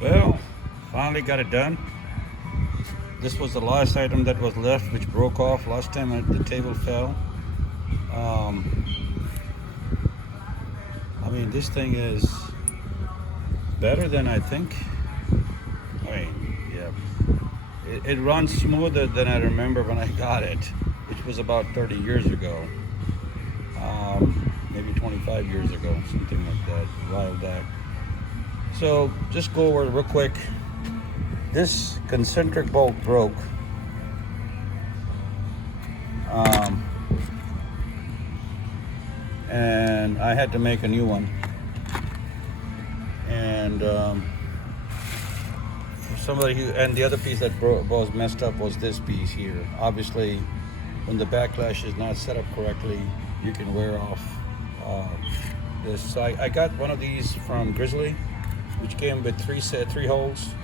Well, finally got it done. This was the last item that was left, which broke off last time the table fell. Um, I mean, this thing is better than I think. I mean, yeah, it runs smoother than I remember when I got it, which was about 30 years ago, maybe 25 years ago, something like that, a while back. So just go over it real quick. This concentric bolt broke. Um, and I had to make a new one. And for somebody who, and the other piece that was messed up was this piece here. Obviously, when the backlash is not set up correctly, you can wear off this. So I got one of these from Grizzly, which came with three holes.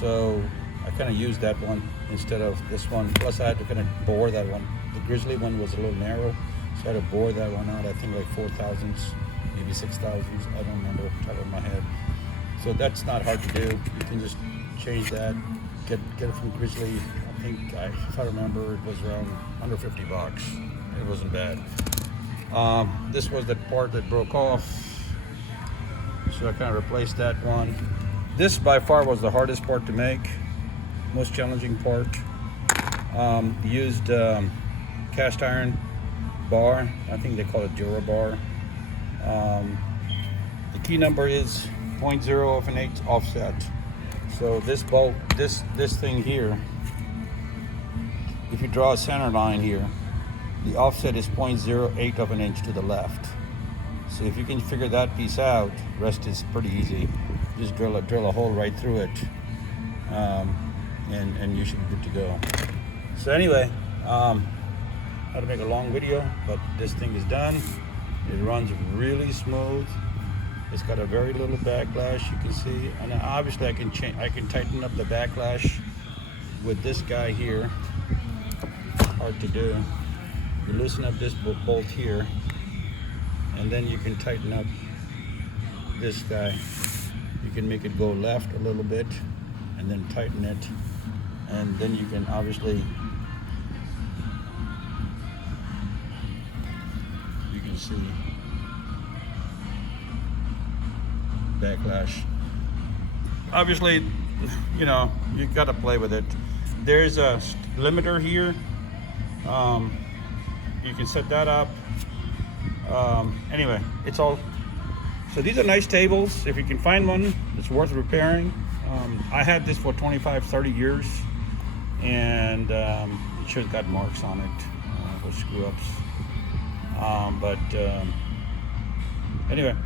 So I kind of used that one instead of this one. Plus I had to kind of bore that one. The Grizzly one was a little narrow, so I had to bore that one out. I think like 4,000s, maybe 6,000s. I don't remember off the top of my head. So that's not hard to do. You can just change that. Get it from Grizzly. I think, if I remember, it was around under 50 bucks. It wasn't bad. This was the part that broke off, so I kind of replaced that one. This by far was the hardest part to make, most challenging part. Used cast iron bar. I think they call it Dura bar. The key number is 0.0 of an 8 offset. So this bolt, this thing here, if you draw a center line here, the offset is 0.08 of an inch to the left. So if you can figure that piece out, rest is pretty easy. Just drill a hole right through it, and you should be good to go. So anyway, how to make a long video, but this thing is done. It runs really smooth. It's got a very little backlash, you can see, and obviously I can tighten up the backlash with this guy here. Hard to do. You loosen up this bolt here, and then you can tighten up this guy. You can make it go left a little bit and then tighten it, and then you can obviously, you can see backlash. Obviously, you know, you got to play with it. There's a limiter here. You can set that up. Anyway, it's all. So these are nice tables. If you can find one, it's worth repairing. I had this for 25, 30 years, and it sure got marks on it for screw ups. But anyway,